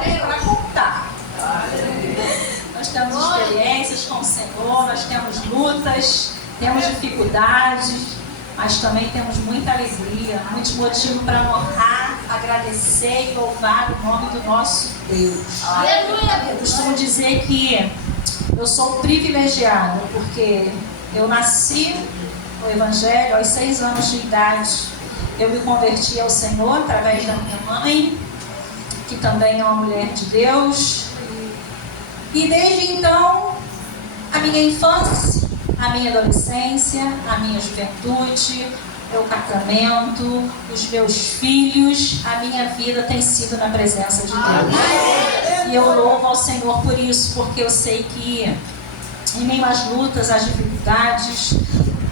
histórias para contar. Nós temos experiências com o Senhor, nós temos lutas, temos dificuldades, mas também temos muita alegria, muito motivo para honrar, agradecer e louvar o nome do nosso Deus. Aleluia! Eu costumo dizer que eu sou privilegiada, porque eu nasci no Evangelho aos 6 anos de idade. Eu me converti ao Senhor através da minha mãe, que também é uma mulher de Deus. E desde então, a minha infância, a minha adolescência, a minha juventude, meu casamento, os meus filhos, a minha vida tem sido na presença de Deus. E eu louvo ao Senhor por isso, porque eu sei que em meio às lutas, às dificuldades,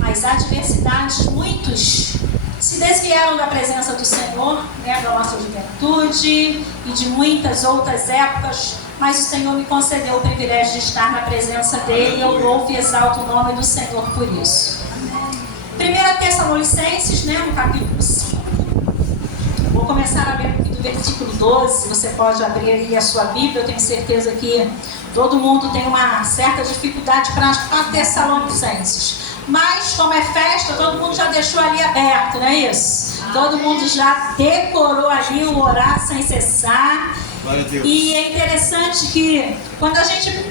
às adversidades, muitos se desviaram da presença do Senhor, né, da nossa juventude e de muitas outras épocas, mas o Senhor me concedeu o privilégio de estar na presença dEle e eu louvo e exalto o nome do Senhor por isso. 1 Tessalonicenses, né, no capítulo 5. Vou começar a ler aqui do versículo 12. Você pode abrir aí a sua Bíblia. Eu tenho certeza que todo mundo tem uma certa dificuldade para Tessalonicenses. Mas, como é festa, todo mundo já deixou ali aberto, não é isso? Todo mundo já decorou ali o orar sem cessar. E é interessante que quando a gente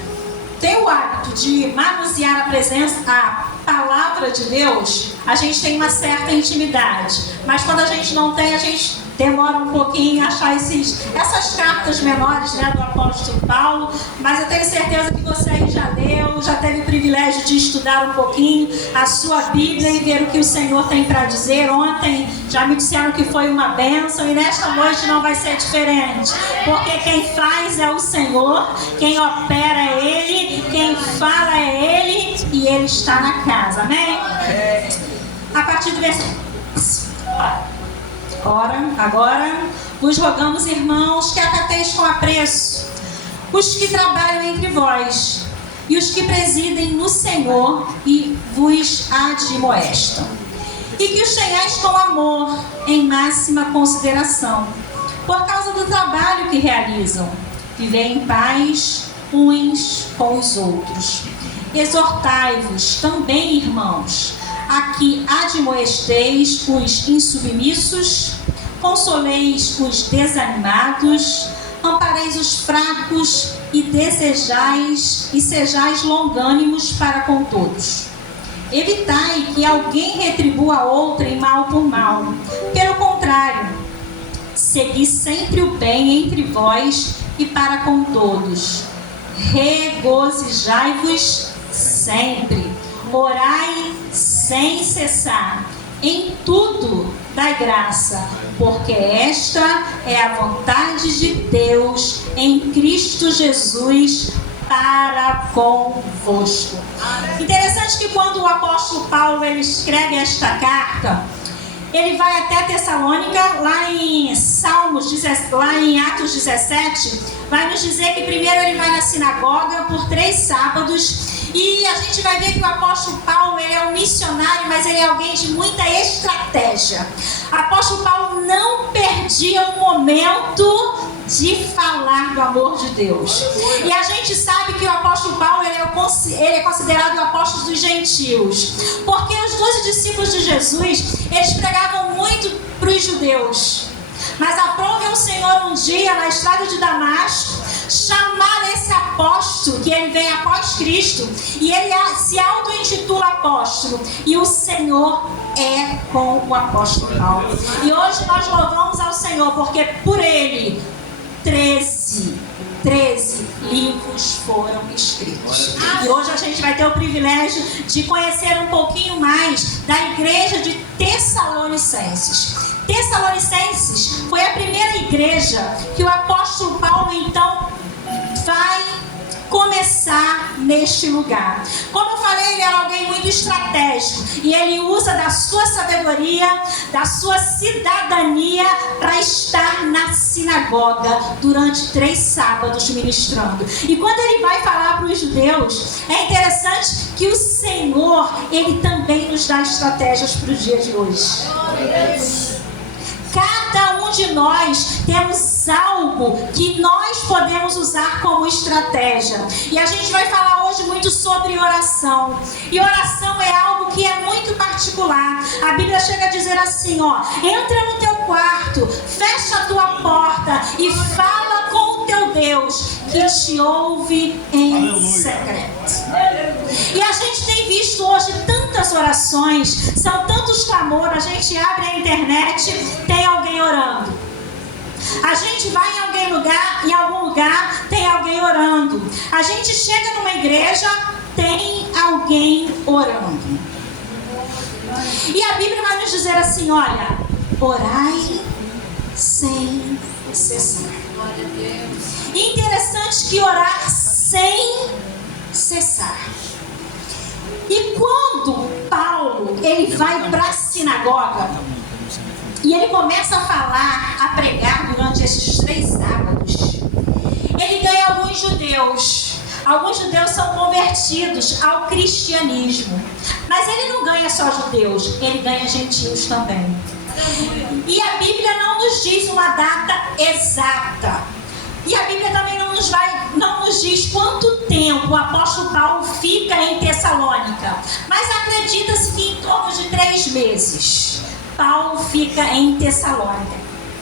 tem o hábito de manusear a presença, a palavra de Deus, a gente tem uma certa intimidade. Mas quando a gente não tem, a gente demora um pouquinho em achar essas cartas menores, né, do apóstolo Paulo. Mas eu tenho certeza que você aí já leu, já teve o privilégio de estudar um pouquinho a sua Bíblia e ver o que o Senhor tem para dizer. Ontem já me disseram que foi uma bênção e nesta noite não vai ser diferente. Porque quem faz é o Senhor, quem opera é Ele, quem fala é Ele e Ele está na casa. Amém? A partir do versículo... Agora, vos rogamos, irmãos, que acateis com apreço os que trabalham entre vós e os que presidem no Senhor e vos admoestam. E que os tenhais com amor, em máxima consideração, por causa do trabalho que realizam. Vivei em paz uns com os outros. Exortai-vos também, irmãos, a que admoesteis os insubmissos, consoleis os desanimados, ampareis os fracos e sejais longânimos para com todos. Evitai que alguém retribua a outrem mal por mal. Pelo contrário, segui sempre o bem entre vós e para com todos. Regozijai-vos sempre. Orai sem cessar. Em tudo dai graça, porque esta é a vontade de Deus em Cristo Jesus para convosco. Interessante que quando o apóstolo Paulo ele escreve esta carta, ele vai até Tessalônica, lá em Atos 17, vai nos dizer que primeiro ele vai na sinagoga por 3 sábados. E a gente vai ver que o apóstolo Paulo ele é um missionário, mas ele é alguém de muita estratégia. O apóstolo Paulo não perdia um momento de falar do amor de Deus. E a gente sabe que o apóstolo Paulo ele é considerado o apóstolo dos gentios, porque os 12 discípulos de Jesus eles pregavam muito para os judeus. Mas aprove ao Senhor um dia na estrada de Damasco chamar esse apóstolo, que ele vem após Cristo, e ele se auto-intitula apóstolo, e o Senhor é com o apóstolo Paulo. E hoje nós louvamos ao Senhor, porque por ele 13 livros foram escritos. E hoje a gente vai ter o privilégio de conhecer um pouquinho mais da igreja de Tessalonicenses. Tessalonicenses foi a primeira igreja que o apóstolo Paulo então vai começar neste lugar. Como eu falei, ele era alguém muito estratégico e ele usa da sua sabedoria, da sua cidadania para estar na sinagoga durante 3 sábados ministrando. E quando ele vai falar para os judeus, é interessante que o Senhor, ele também nos dá estratégias para o dia de hoje. Cada um de nós temos algo que nós podemos podemos usar como estratégia. E a gente vai falar hoje muito sobre oração. E oração é algo que é muito particular. A Bíblia chega a dizer assim, ó: entra no teu quarto, fecha a tua porta e fala com o teu Deus, que te ouve em secreto. E a gente tem visto hoje tantas orações, são tantos clamores. A gente abre a internet, tem alguém orando. A gente vai em algum lugar, tem alguém orando. A gente chega numa igreja, tem alguém orando. E a Bíblia vai nos dizer assim, olha: orai sem cessar. Interessante que orar sem cessar. E quando Paulo ele vai para a sinagoga e ele começa a falar, a pregar durante esses 3 sábados, ele ganha alguns judeus. Alguns judeus são convertidos ao cristianismo. Mas ele não ganha só judeus, ele ganha gentios também. E a Bíblia não nos diz uma data exata. E a Bíblia também não nos diz quanto tempo o apóstolo Paulo fica em Tessalônica. Mas acredita-se que em torno de 3 meses. Paulo fica em Tessalônica.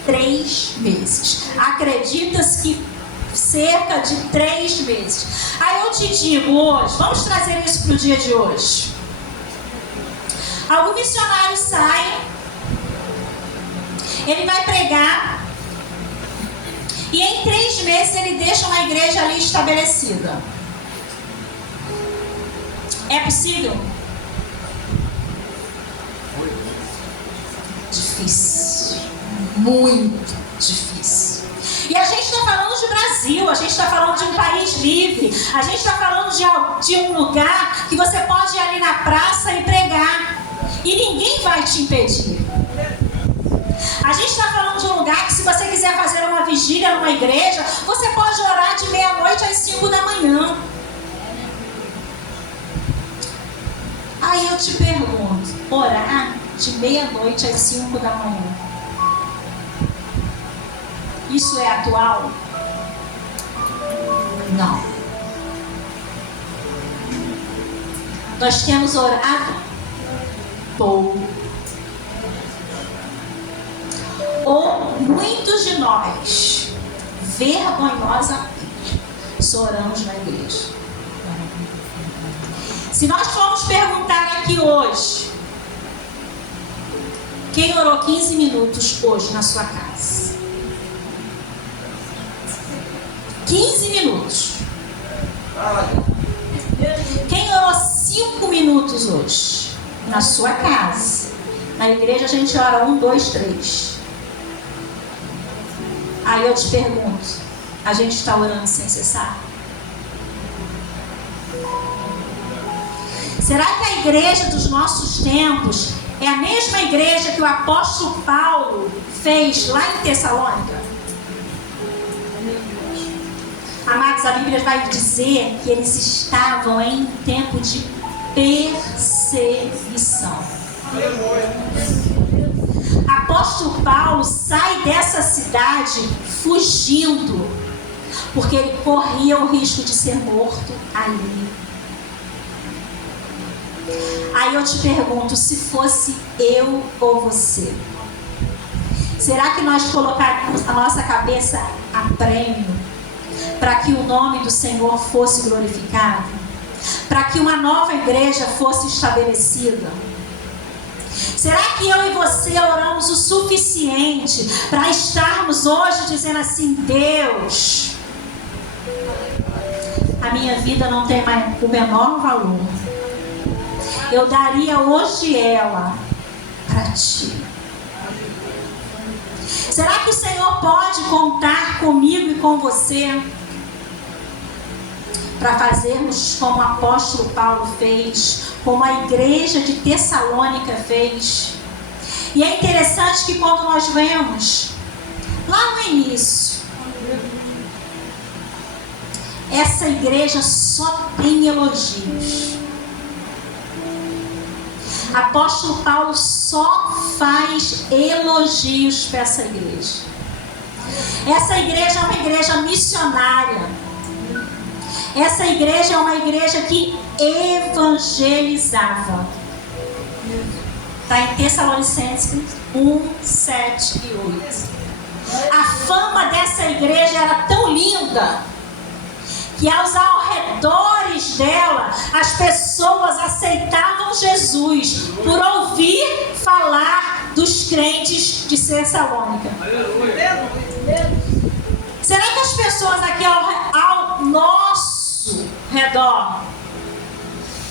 3 meses. Acredita-se que cerca de 3 meses. Aí eu te digo hoje, vamos trazer isso para o dia de hoje. Algum missionário sai, ele vai pregar, e em 3 meses ele deixa uma igreja ali estabelecida. É possível? Difícil. Muito difícil. E a gente está falando de Brasil, a gente está falando de um país livre, a gente está falando de um lugar que você pode ir ali na praça e pregar, e ninguém vai te impedir. A gente está falando de um lugar que, se você quiser fazer uma vigília numa igreja, você pode orar de meia-noite às 5 da manhã. Aí eu te pergunto, orar de meia-noite às 5 da manhã, isso é atual? Não. Nós temos orado pouco. Ou muitos de nós, vergonhosamente, só oramos na igreja. Se nós formos perguntar aqui hoje, quem orou 15 minutos hoje na sua casa? 15 minutos. Quem orou 5 minutos hoje na sua casa? Na igreja a gente ora 1, 2, 3. Aí eu te pergunto, a gente está orando sem cessar? Será que a igreja dos nossos tempos é a mesma igreja que o apóstolo Paulo fez lá em Tessalônica? Amados, a Bíblia vai dizer que eles estavam em tempo de perseguição. Apóstolo Paulo sai dessa cidade fugindo, porque ele corria o risco de ser morto ali. Aí eu te pergunto, se fosse eu ou você, será que nós colocaríamos a nossa cabeça a prêmio para que o nome do Senhor fosse glorificado? Para que uma nova igreja fosse estabelecida? Será que eu e você oramos o suficiente para estarmos hoje dizendo assim: Deus, a minha vida não tem mais o menor valor, eu daria hoje ela para ti? Será que o Senhor pode contar comigo e com você para fazermos como o apóstolo Paulo fez, como a igreja de Tessalônica fez? E é interessante que quando nós vemos lá no início, essa igreja só tem elogios. Apóstolo Paulo só faz elogios para essa igreja. Essa igreja é uma igreja missionária. Essa igreja é uma igreja que evangelizava. Está em Tessalonicenses 1, 7 e 8. A fama dessa igreja era tão linda que aos arredores dela as pessoas aceitavam Jesus por ouvir falar dos crentes de Tessalônica. Será que as pessoas aqui ao nosso redor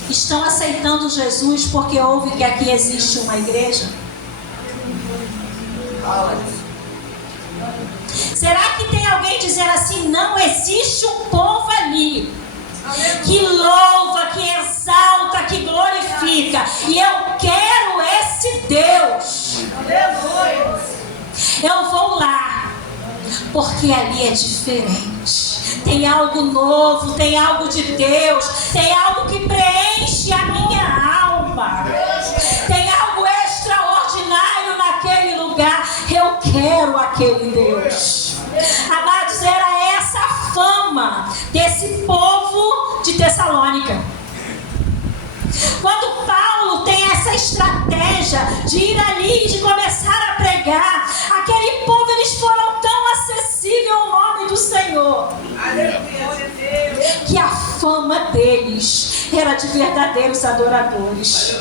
estão aceitando Jesus porque ouvem que aqui existe uma igreja? Será que tem alguém dizendo assim: não, existe um povo ali que louva, que exalta, que glorifica, e eu quero esse Deus. Eu vou lá porque ali é diferente. Tem algo novo, tem algo de Deus, tem algo que preenche a minha alma, tem algo extraordinário naquele lugar. Eu quero aquele Deus. Amados, era essa a fama desse povo de Tessalônica. Quando Paulo tem essa estratégia de ir ali e de começar a pregar, aquele povo, eles foram tão acessíveis ao nome do Senhor, que a fama deles era de verdadeiros adoradores.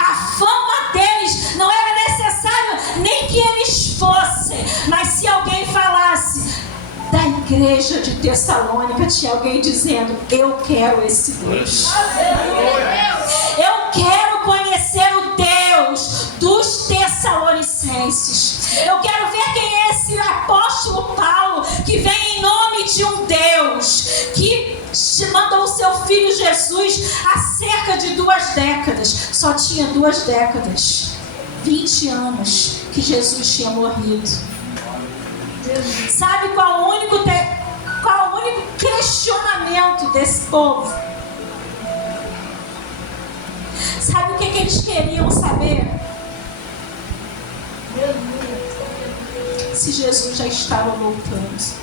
A fama deles não era necessário nem que eles fossem, mas se alguém falasse da igreja de Tessalônica, tinha alguém dizendo: eu quero esse Deus. Eu quero conhecer o Deus dos Tessalonicenses. Eu quero ver quem é esse apóstolo Paulo, que vem em nome de um Deus que mandou o seu filho Jesus há cerca de 2 décadas. Só tinha 2 décadas, 20 anos que Jesus tinha morrido. Sabe qual o único questionamento desse povo? Sabe o que eles queriam saber? Se Jesus já estava voltando.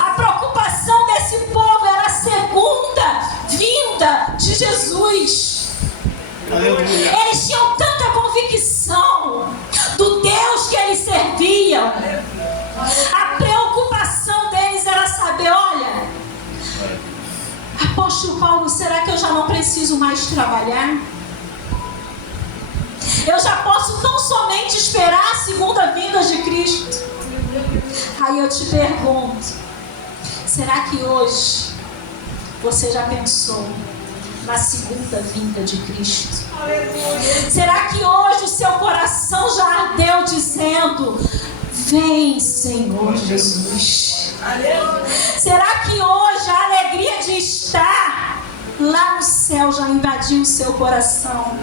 A preocupação desse povo era a segunda vinda de Jesus. Eles tinham tanta convicção do Deus que eles serviam. A preocupação deles era saber: olha, apóstolo Paulo, será que eu já não preciso mais trabalhar? Eu já posso tão somente esperar a segunda vinda de Cristo? Aí eu te pergunto: será que hoje você já pensou na segunda vinda de Cristo? Será que hoje o seu coração já ardeu dizendo: vem, Senhor Jesus? Será que hoje a alegria de estar lá no céu já invadiu o seu coração?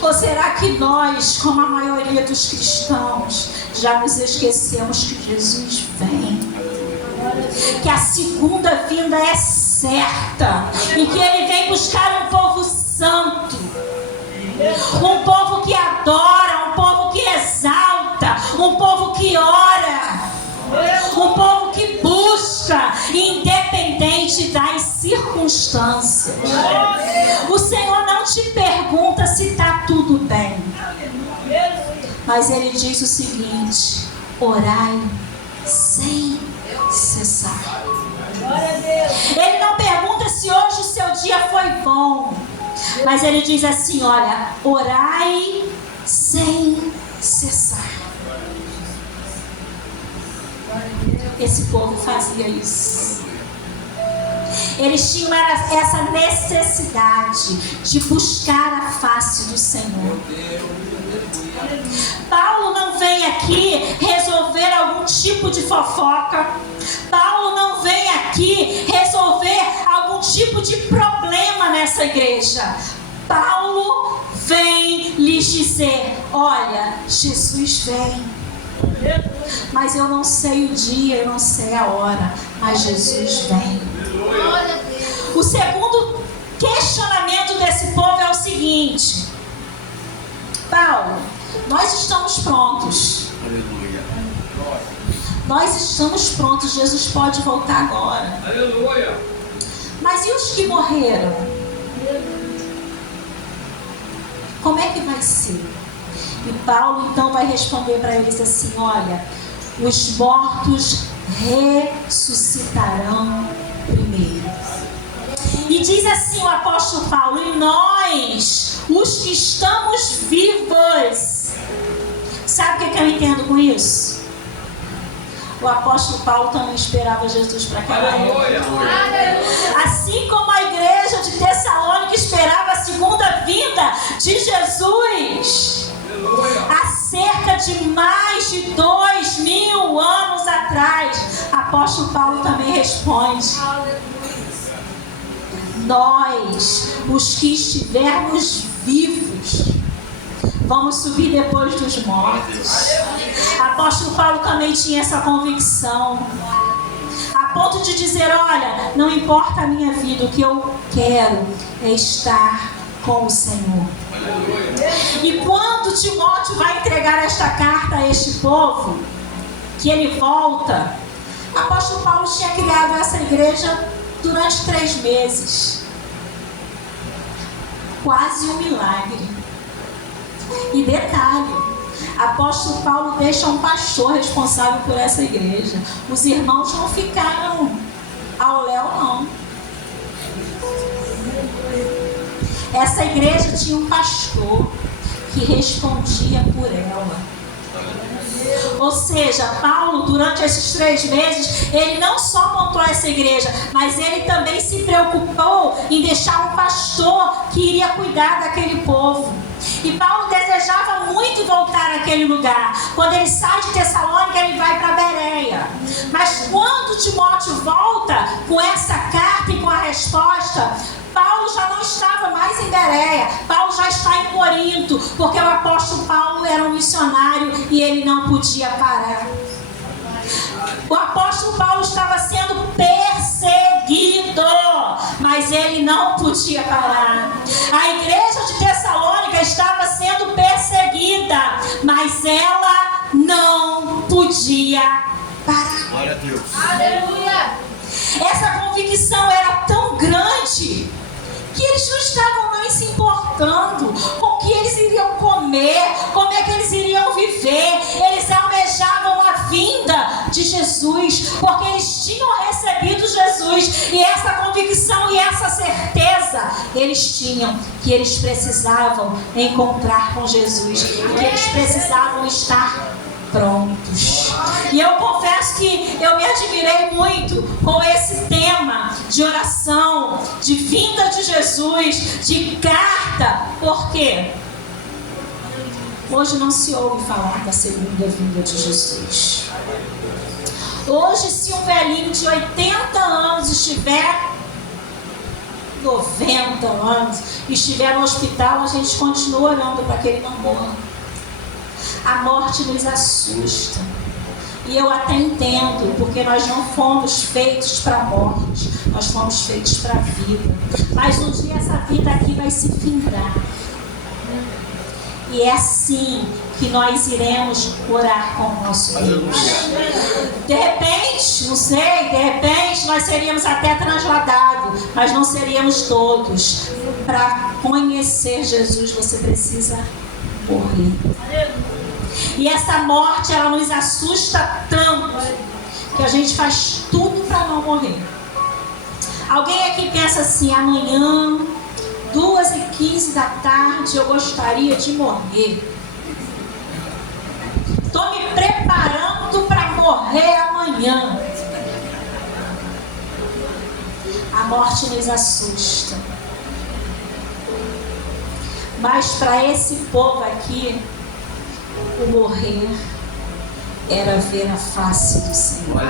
Ou será que nós, como a maioria dos cristãos, já nos esquecemos que Jesus vem? Que a segunda vinda é certa e que Ele vem buscar um povo santo, um povo que adora, um povo que exalta, um povo que ora, um povo que busca, independente das circunstâncias. O Senhor não te pergunta se está tudo bem, mas Ele diz o seguinte: orai sem cessar. Ele não pergunta se hoje o seu dia foi bom, mas Ele diz assim: olha, orai sem cessar. Esse povo fazia isso. Eles tinham essa necessidade de buscar a face do Senhor. Paulo não vem aqui resolver algum tipo de fofoca. Paulo não vem aqui resolver algum tipo de problema nessa igreja. Paulo vem lhes dizer: olha, Jesus vem. Mas eu não sei o dia, eu não sei a hora, mas Jesus vem. O segundo questionamento desse povo é o seguinte: Paulo, Nós estamos prontos. Aleluia. Nós estamos prontos. Jesus pode voltar agora. Aleluia. Mas e os que morreram? Como é que vai ser? E Paulo então vai responder para eles assim: olha, os mortos ressuscitarão primeiro. E diz assim o apóstolo Paulo: e nós, os que estamos vivos. Sabe o que eu entendo com isso? O apóstolo Paulo também esperava Jesus para aquela época. Assim como a igreja de Tessalônica esperava a segunda vinda de Jesus. Há cerca de mais de 2000 anos atrás, apóstolo Paulo também responde: nós, os que estivermos vivos, vamos subir depois dos mortos. Apóstolo Paulo também tinha essa convicção, a ponto de dizer: olha, não importa a minha vida, o que eu quero é estar com o Senhor. E quando Timóteo vai entregar esta carta a este povo, que ele volta, o apóstolo Paulo tinha criado essa igreja durante 3 meses. Quase um milagre. E detalhe, apóstolo Paulo deixa um pastor responsável por essa igreja. Os irmãos não ficaram ao léu, não. Essa igreja tinha um pastor que respondia por ela. Ou seja, Paulo, durante esses 3 meses, ele não só montou essa igreja, mas ele também se preocupou em deixar um pastor que iria cuidar daquele povo. E Paulo desejava muito voltar àquele lugar. Quando ele sai de Tessalônica, ele vai para Bereia. Mas quando Timóteo volta com essa carta e com a resposta, Paulo já não estava mais em Bereia. Paulo já está em Corinto, porque o apóstolo Paulo era um missionário e ele não podia parar. O apóstolo Paulo estava sendo perseguido, mas ele não podia parar. A igreja de Tessalônica estava sendo perseguida, mas ela não podia parar. Glória a Deus. Aleluia! Essa convicção era tão grande que eles não estavam mais se importando com o que eles iriam comer, como é que eles iriam viver. Eles almejavam a vinda de Jesus, porque eles tinham recebido Jesus, e essa convicção e essa certeza eles tinham, que eles precisavam encontrar com Jesus, que eles precisavam estar prontos. E eu confesso que eu me admirei muito com esse tema de oração, de vinda de Jesus, de carta. Por quê? Hoje não se ouve falar da segunda vinda de Jesus. Hoje, se um velhinho de 80 anos estiver 90 anos, estiver no hospital, a gente continua orando para que ele não morra. A morte nos assusta. E eu até entendo, porque nós não fomos feitos para a morte, nós fomos feitos para a vida. Mas um dia essa vida aqui vai se findar. E é assim que nós iremos orar com o nosso Deus. De repente, não sei, de repente nós seríamos até transladados, mas não seríamos todos. Para conhecer Jesus, você precisa morrer. E essa morte, ela nos assusta tanto que a gente faz tudo para não morrer. Alguém aqui pensa assim: amanhã, 2h15 da tarde, eu gostaria de morrer. Estou me preparando para morrer amanhã. A morte nos assusta. Mas para esse povo aqui, o morrer era ver a face do Senhor.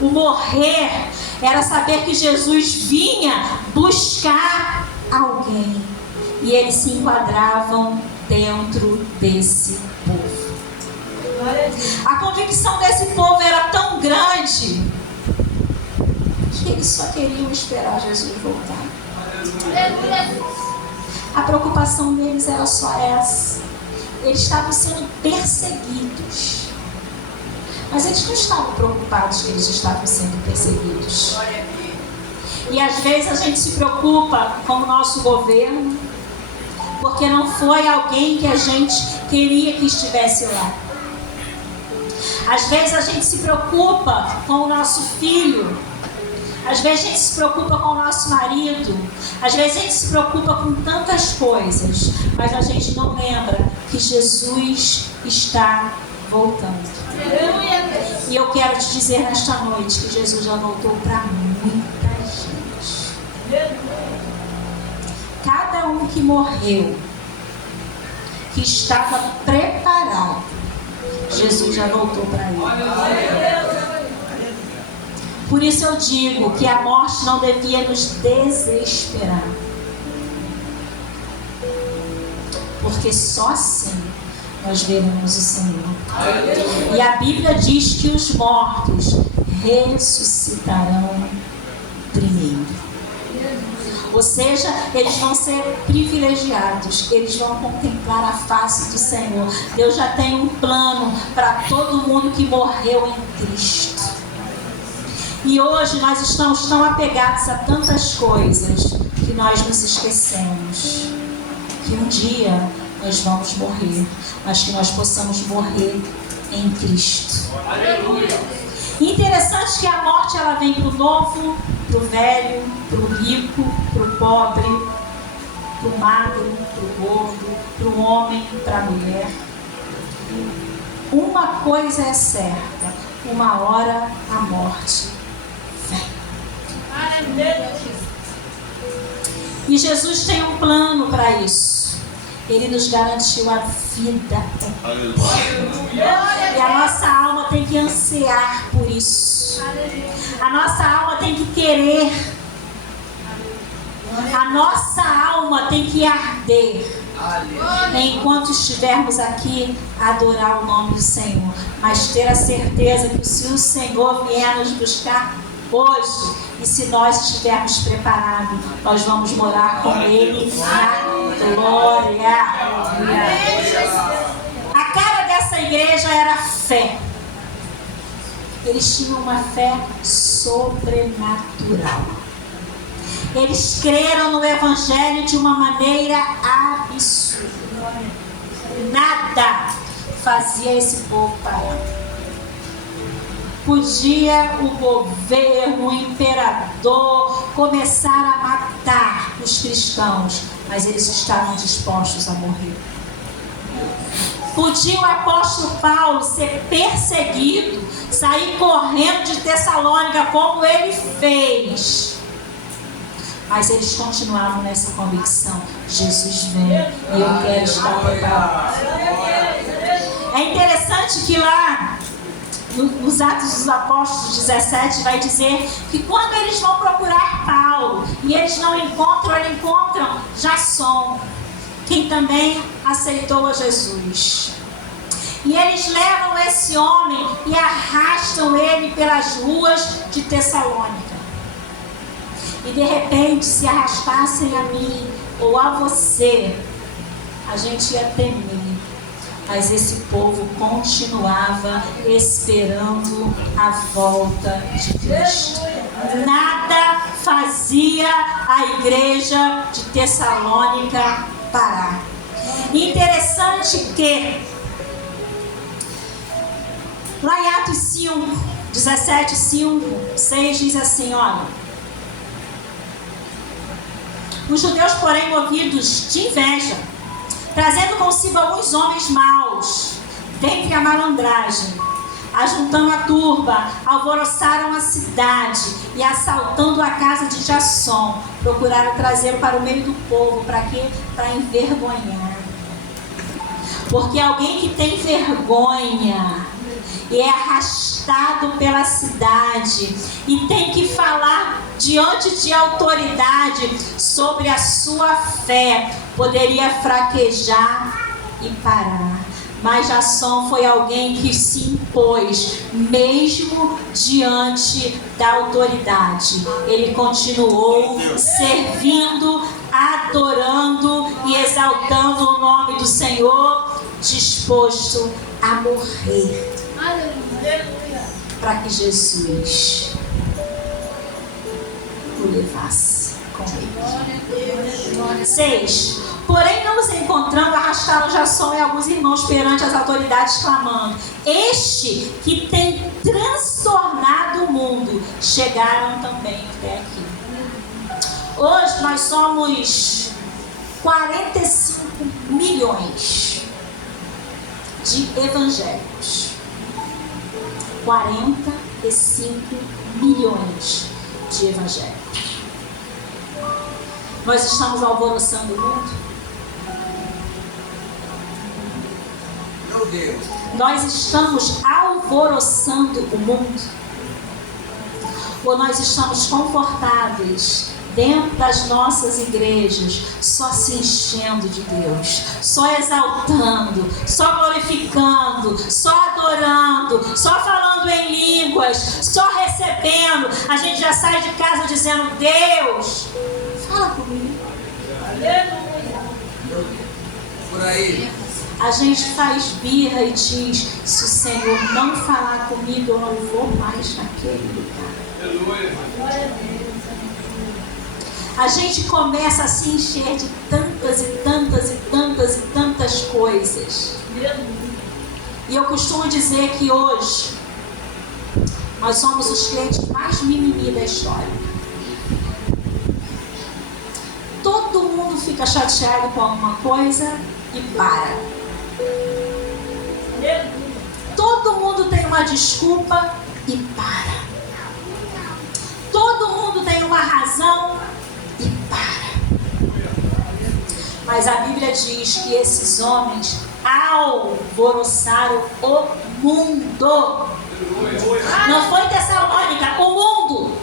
O morrer era saber que Jesus vinha buscar alguém. E eles se enquadravam dentro desse povo. A convicção desse povo era tão grande que eles só queriam esperar Jesus voltar. A preocupação deles era só essa. Eles estavam sendo perseguidos. Mas eles não estavam preocupados que eles estavam sendo perseguidos. E às vezes a gente se preocupa com o nosso governo, porque não foi alguém que a gente queria que estivesse lá. Às vezes a gente se preocupa com o nosso filho. Às vezes a gente se preocupa com o nosso marido. Às vezes a gente se preocupa com tantas coisas. Mas a gente não lembra que Jesus está voltando. E eu quero te dizer nesta noite que Jesus já voltou para muita gente. Cada um que morreu, que estava preparado, Jesus já voltou para ele. Por isso eu digo que a morte não devia nos desesperar. Porque só assim nós veremos o Senhor. E a Bíblia diz que os mortos ressuscitarão primeiro. Ou seja, eles vão ser privilegiados, eles vão contemplar a face do Senhor. Deus já tem um plano para todo mundo que morreu em Cristo. E hoje nós estamos tão apegados a tantas coisas que nós nos esquecemos que um dia nós vamos morrer, mas que nós possamos morrer em Cristo. Aleluia! Interessante que a morte ela vem para o novo, para o velho, para o rico, para o pobre, para o magro, para o gordo, para o homem, para a mulher. Uma coisa é certa: uma hora a morte vem. E Jesus tem um plano para isso. Ele nos garantiu a vida. E a nossa alma tem que ansiar por isso. A nossa alma tem que querer. A nossa alma tem que arder. Enquanto estivermos aqui, adorar o nome do Senhor. Mas ter a certeza que se o Senhor vier nos buscar hoje, e se nós estivermos preparados, nós vamos morar com Ele na glória. A cara dessa igreja era fé. Eles tinham uma fé sobrenatural. Eles creram no Evangelho de uma maneira absurda. Nada fazia esse povo parar. Podia o governo, o imperador começar a matar os cristãos, mas eles estavam dispostos a morrer. Podia o apóstolo Paulo ser perseguido, sair correndo de Tessalônica como ele fez, mas eles continuavam nessa convicção: Jesus vem e eu quero estar preparado. É interessante que lá nos Atos dos Apóstolos 17 vai dizer que quando eles vão procurar Paulo e eles não encontram, eles encontram Jasson, quem também aceitou a Jesus. E eles levam esse homem e arrastam ele pelas ruas de Tessalônica. E de repente, se arrastassem a mim ou a você, a gente ia temer. Mas esse povo continuava esperando a volta de Cristo. Nada fazia a igreja de Tessalônica parar. Interessante que lá em Atos 5, 17, 5, 6 diz assim, olha: os judeus, porém, movidos de inveja, trazendo consigo alguns homens maus, dentre a malandragem, ajuntando a turba, alvoroçaram a cidade e, assaltando a casa de Jasson, procuraram trazê-lo para o meio do povo. Para quê? Para envergonhar. Porque alguém que tem vergonha e é arrastado pela cidade e tem que falar diante de autoridade sobre a sua fé, poderia fraquejar e parar. Mas Jasson foi alguém que se impôs, mesmo diante da autoridade. Ele continuou servindo adorando e exaltando o nome do Senhor, disposto a morrer para que Jesus o levasse com ele. 6. Porém, não os encontrando, arrastaram Jasson e alguns irmãos perante as autoridades, clamando: este que tem transtornado o mundo, chegaram também até aqui. Hoje nós somos 45 milhões de evangélicos. 45 milhões de evangélicos. Nós estamos alvoroçando o mundo. Meu Deus. Nós estamos alvoroçando o mundo. Ou nós estamos confortáveis dentro das nossas igrejas, só se enchendo de Deus, só exaltando, só glorificando, só adorando, só falando em línguas, só recebendo. A gente já sai de casa dizendo: Deus, fala comigo. Aleluia. Por aí. A gente faz birra e diz: se o Senhor não falar comigo, eu não vou mais naquele lugar. Aleluia. A gente começa a se encher de tantas e tantas e tantas e tantas coisas. E eu costumo dizer que hoje nós somos os crentes mais mimimi da história. Todo mundo fica chateado com alguma coisa e para. Todo mundo tem uma desculpa e para. Todo mundo tem uma razão e para. Mas a Bíblia diz que esses homens alvoroçaram o mundo. Não foi Tessalônica, o mundo.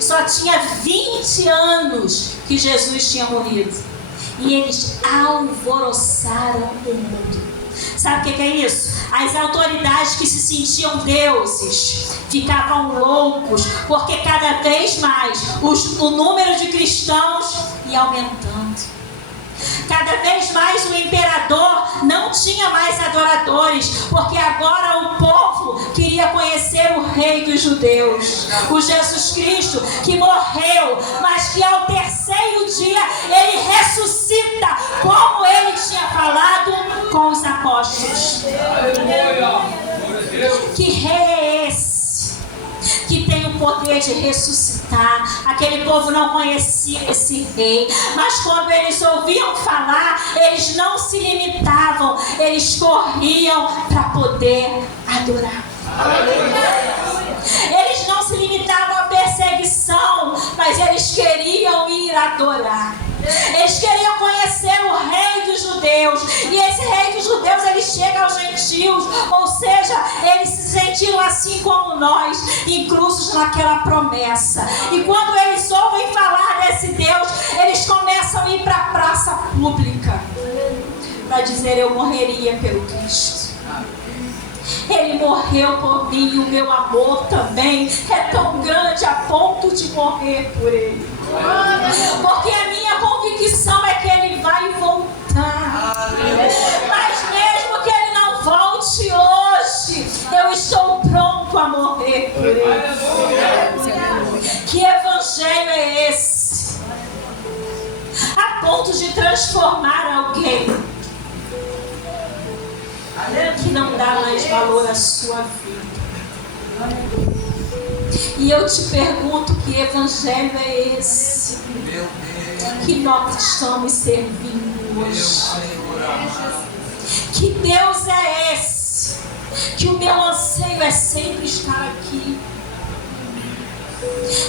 Só tinha 20 anos que Jesus tinha morrido. E eles alvoroçaram o mundo. Sabe o que é isso? As autoridades que se sentiam deuses ficavam loucos, porque cada vez mais o número de cristãos ia aumentando. Cada vez mais o imperador não tinha mais adoradores, porque agora o povo queria conhecer o Rei dos Judeus, o Jesus Cristo, que morreu, mas que ao terceiro dia ele ressuscita, como ele tinha falado com os apóstolos. Que rei é esse? Que tem o poder de ressuscitar. Aquele povo não conhecia esse rei, mas quando eles ouviam falar, eles não se limitavam, eles corriam para poder adorar. Eles não se limitavam à perseguição, mas eles queriam ir adorar. Eles queriam conhecer o Rei dos Judeus. E esse Rei dos Judeus, ele chega aos gentios. Ou seja, eles se sentiram assim como nós, inclusos naquela promessa. E quando eles ouvem falar desse Deus, eles começam a ir para a praça pública para dizer: eu morreria pelo Cristo. Ele morreu por mim e o meu amor também é tão grande a ponto de morrer por ele. Porque a minha convicção é que ele vai voltar. Mas mesmo que ele não volte hoje, eu estou pronto a morrer por ele. Que evangelho é esse? A ponto de transformar alguém que não dá mais valor à sua vida. E eu te pergunto: que evangelho é esse que nós estamos servindo hoje? Que Deus é esse que o meu anseio é sempre estar aqui?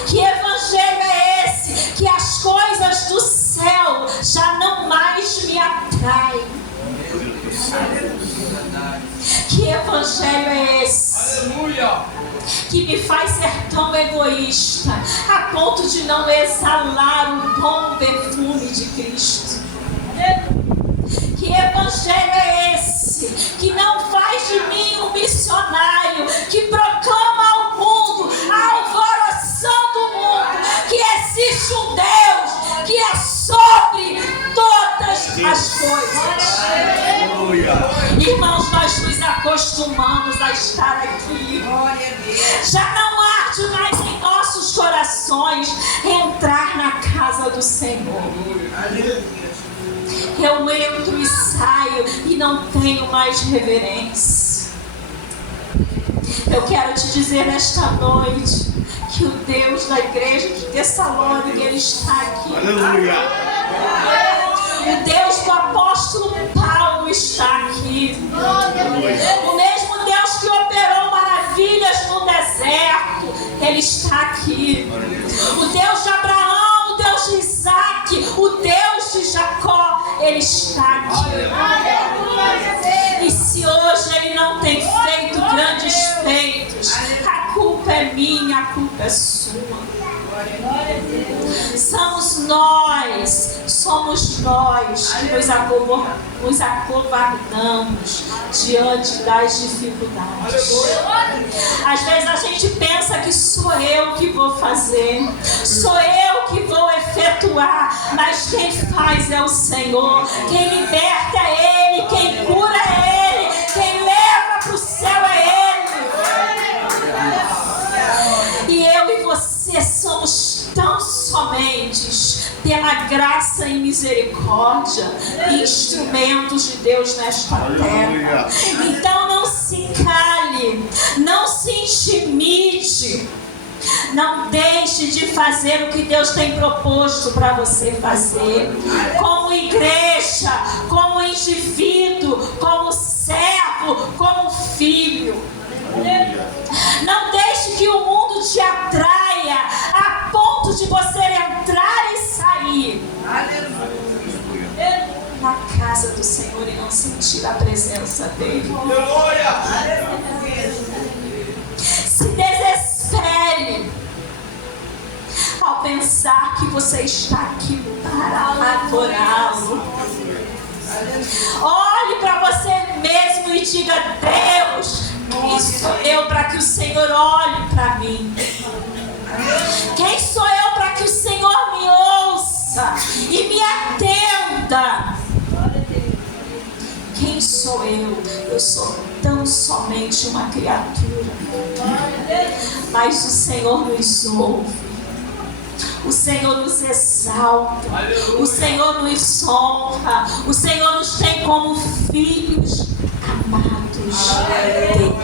Que evangelho é esse que as coisas do céu já não mais me atraem? Que evangelho é esse? Aleluia! Que me faz ser tão egoísta a ponto de não exalar o bom perfume de Cristo? Que evangelho é esse que não faz de mim um missionário que proclama ao mundo, alvoroçando o mundo, que existe um Deus que é só humanos a estar aqui. Já não arde mais em nossos corações entrar na casa do Senhor. Eu entro e saio e não tenho mais reverência. Eu quero te dizer nesta noite que o Deus da igreja de Tessalônica, Ele está aqui. Aleluia. O Deus do apóstolo Paulo está aqui. O mesmo Deus que operou maravilhas no deserto, Ele está aqui. O Deus de Abraão, o Deus de Isaac, o Deus de Jacó, Ele está aqui. E se hoje Ele não tem feito grandes feitos, a culpa é minha, a culpa é sua. Somos nós que nos acovardamos diante das dificuldades. Às vezes a gente pensa que sou eu que vou fazer, sou eu que vou efetuar, mas quem faz é o Senhor, quem liberta é Ele, quem cura é Ele, quem leva para o céu é Ele. E eu e você somos tão somente, pela graça e misericórdia, instrumentos de Deus nesta terra. Então não se cale, não se intimide, não deixe de fazer o que Deus tem proposto para você fazer, como igreja, como indivíduo, como servo, como filho. Não deixe que o mundo te atraia a ponto de você entrar e sair na casa do Senhor e não sentir a presença dele. Se desespere ao pensar que você está aqui para adorá-lo. Olhe para você mesmo e diga: Deus, quem sou eu para que o Senhor olhe para mim? Quem sou eu para que o Senhor me ouça e me atenda? Quem sou eu? Eu sou tão somente uma criatura. Mas o Senhor nos ouve. O Senhor nos exalta. O Senhor nos honra. O Senhor nos tem como filhos amados dele.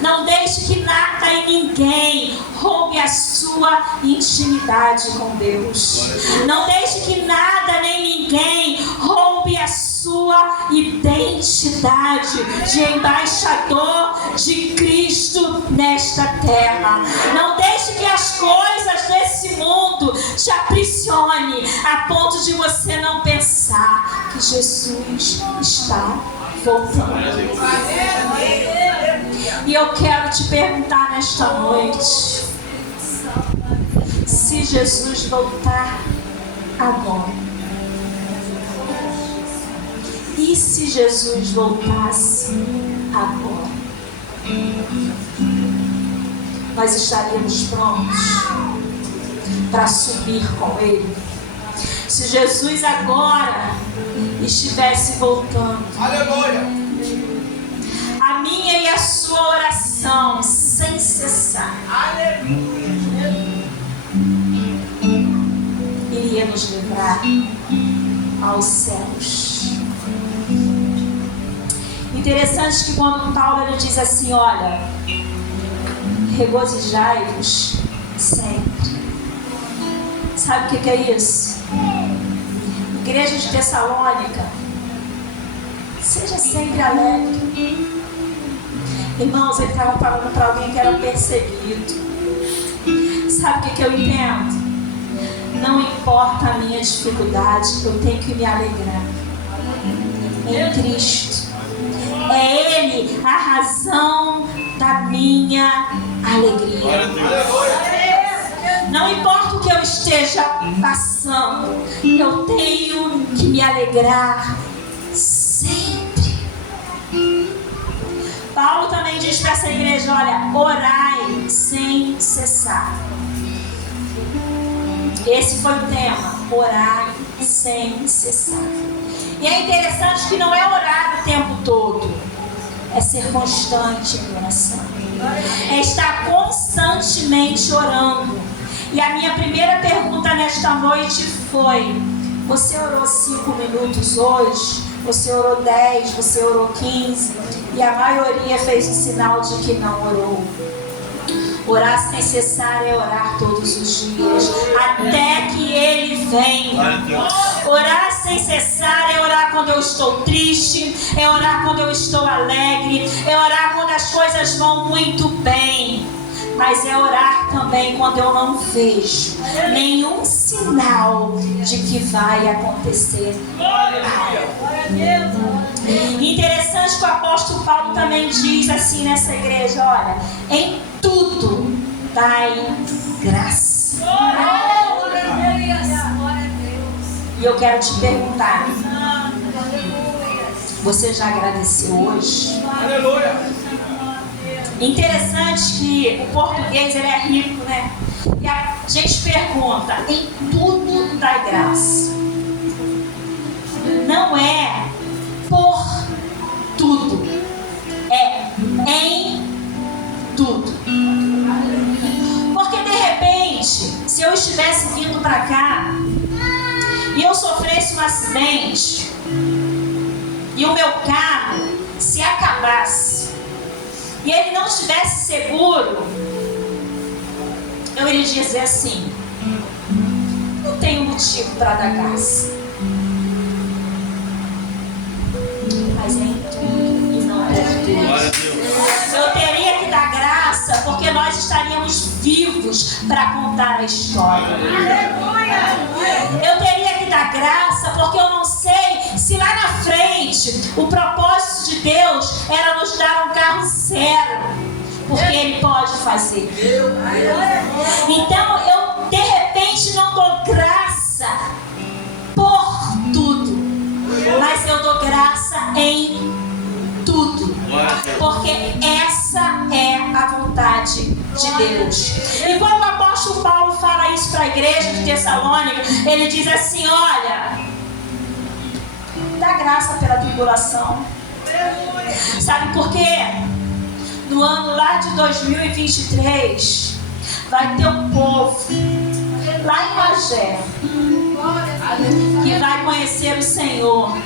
Não deixe que nada e ninguém roube a sua intimidade com Deus. Não deixe que nada nem ninguém roube a sua identidade de embaixador de Cristo nesta terra. Não deixe que as coisas desse mundo te aprisione a ponto de você não pensar que Jesus está voltando. E eu quero te perguntar nesta noite: se Jesus voltar agora, e se Jesus voltasse agora, nós estaríamos prontos para subir com Ele? Se Jesus agora estivesse voltando, aleluia, a minha e a sua oração sem cessar, iria nos levar aos céus. Interessante que quando Paulo ele diz assim: olha, regozijai-vos sempre. Sabe o que é isso? Igreja de Tessalônica, seja sempre alegre. Irmãos, ele estava falando para alguém que era perseguido. Sabe o que eu entendo? Não importa a minha dificuldade, eu tenho que me alegrar em Cristo. É Ele a razão da minha alegria. Não importa o que eu esteja passando, eu tenho que me alegrar sempre. Paulo também diz para essa igreja: olha, orai sem cessar. Esse foi o tema: orai sem cessar. E é interessante que não é orar o tempo todo, é ser constante em oração, é estar constantemente orando. E a minha primeira pergunta nesta noite foi: você orou 5 minutos hoje? Você orou 10? Você orou 15? E a maioria fez o sinal de que não orou. Orar sem cessar é orar todos os dias, até que Ele venha. Orar sem cessar é orar quando eu estou triste, é orar quando eu estou alegre, é orar quando as coisas vão muito bem. Mas é orar também quando eu não vejo nenhum sinal de que vai acontecer algo. Interessante que o apóstolo Paulo também diz assim nessa igreja: olha, em tudo dai graça. E eu quero te perguntar: você já agradeceu hoje? Aleluia! Interessante que o português ele é rico, né? E a gente pergunta: em tudo dá graça. Não é por tudo, é em tudo. Porque de repente, se eu estivesse vindo para cá e eu sofresse um acidente e o meu carro se acabasse e ele não estivesse seguro, eu iria dizer assim: não tenho motivo para dar graça. Mas é em tudo e não por tudo. Eu teria que dar graça porque nós estaríamos vivos para contar a história. Eu teria que dar graça porque eu não sei se lá na frente o propósito de Deus era nos dar um carro zero, porque Ele pode fazer. Então eu de repente não dou graça por tudo, mas eu dou graça em tudo, porque essa é a vontade de Deus. E quando o apóstolo Paulo fala isso para a igreja de Tessalônica, ele diz assim: olha, dá graça pela tribulação. Sabe por quê? No ano lá de 2023 vai ter um povo lá em Magé que vai conhecer o Senhor,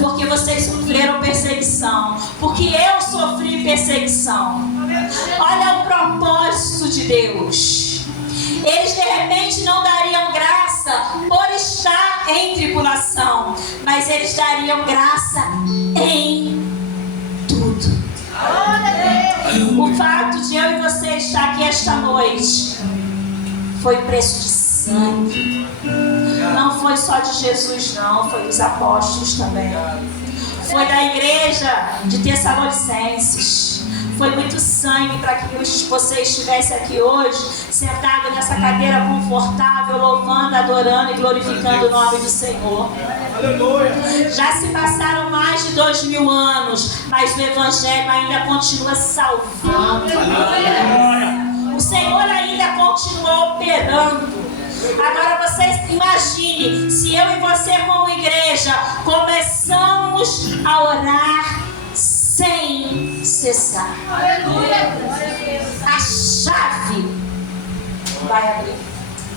porque vocês sofreram perseguição, porque eu sofri perseguição. Olha o propósito de Deus. Eles de repente não dariam graça por estar em tribulação, mas eles dariam graça em tudo. O fato de eu e você estar aqui esta noite foi preço de sangue. Não foi só de Jesus, não, foi dos apóstolos também. Foi da igreja de Tessalonicenses. Foi muito sangue para que você estivesse aqui hoje, sentado nessa cadeira confortável, louvando, adorando e glorificando o nome do Senhor. Já se passaram mais de 2000 anos, mas o Evangelho ainda continua salvando. O Senhor ainda continua operando. Agora você imagine se eu e você como igreja começamos a orar sem cessar. Aleluia. A chave vai abrir.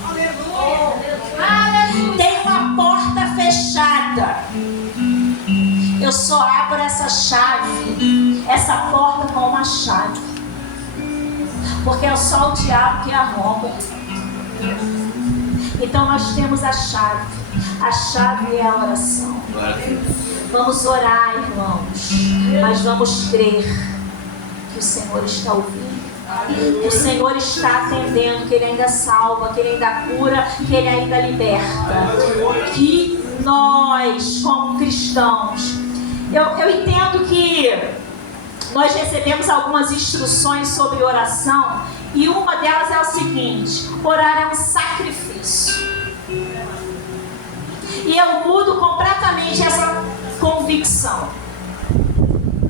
Aleluia. Tem uma porta fechada. Eu só abro essa chave, essa porta com uma chave, porque é só o diabo que arromba. Então nós temos a chave. A chave é a oração. Vamos orar, irmãos, mas vamos crer que o Senhor está ouvindo, que o Senhor está atendendo, que Ele ainda salva, que Ele ainda cura, que Ele ainda liberta. Que nós, como cristãos, eu entendo que nós recebemos algumas instruções sobre oração, e uma delas é o seguinte: orar é um sacrifício. E eu mudo completamente essa convicção.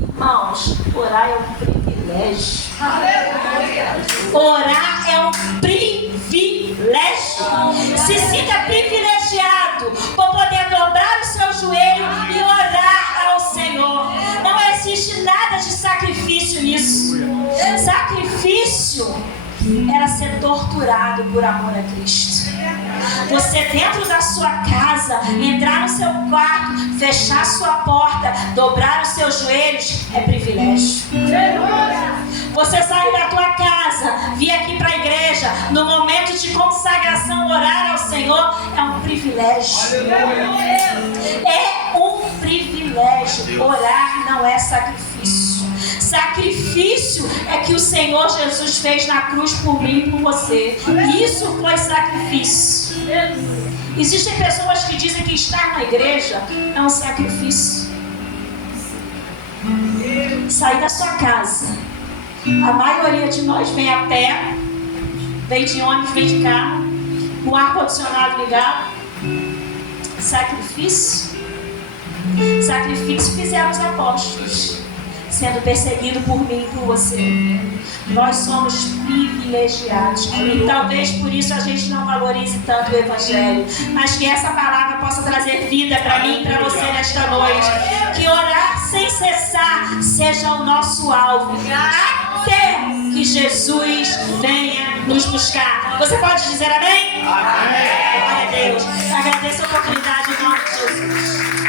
Irmãos, orar é um privilégio. Orar é um privilégio. Se sinta privilegiado por poder dobrar o seu joelho e orar ao Senhor. Não existe nada de sacrifício nisso. Sacrifício era ser torturado por amor a Cristo. Você dentro da sua casa, entrar no seu quarto, fechar sua porta, dobrar os seus joelhos, é privilégio. Você sair da tua casa, vir aqui para a igreja, no momento de consagração, orar ao Senhor, é um privilégio. É um privilégio. Orar não é sacrifício. Sacrifício é que o Senhor Jesus fez na cruz por mim e por você. Isso foi sacrifício. Existem pessoas que dizem que estar na igreja é um sacrifício. Sair da sua casa. A maioria de nós vem a pé, vem de ônibus, vem de carro, com o ar-condicionado ligado. Sacrifício. Sacrifício fizeram os apóstolos, sendo perseguido por mim e por você. Nós somos privilegiados. E talvez por isso a gente não valorize tanto o Evangelho. Mas que essa palavra possa trazer vida para mim e para você nesta noite. Que orar sem cessar seja o nosso alvo. Até que Jesus venha nos buscar. Você pode dizer amém? Amém. Glória a Deus. Agradeço a oportunidade em nome de Jesus.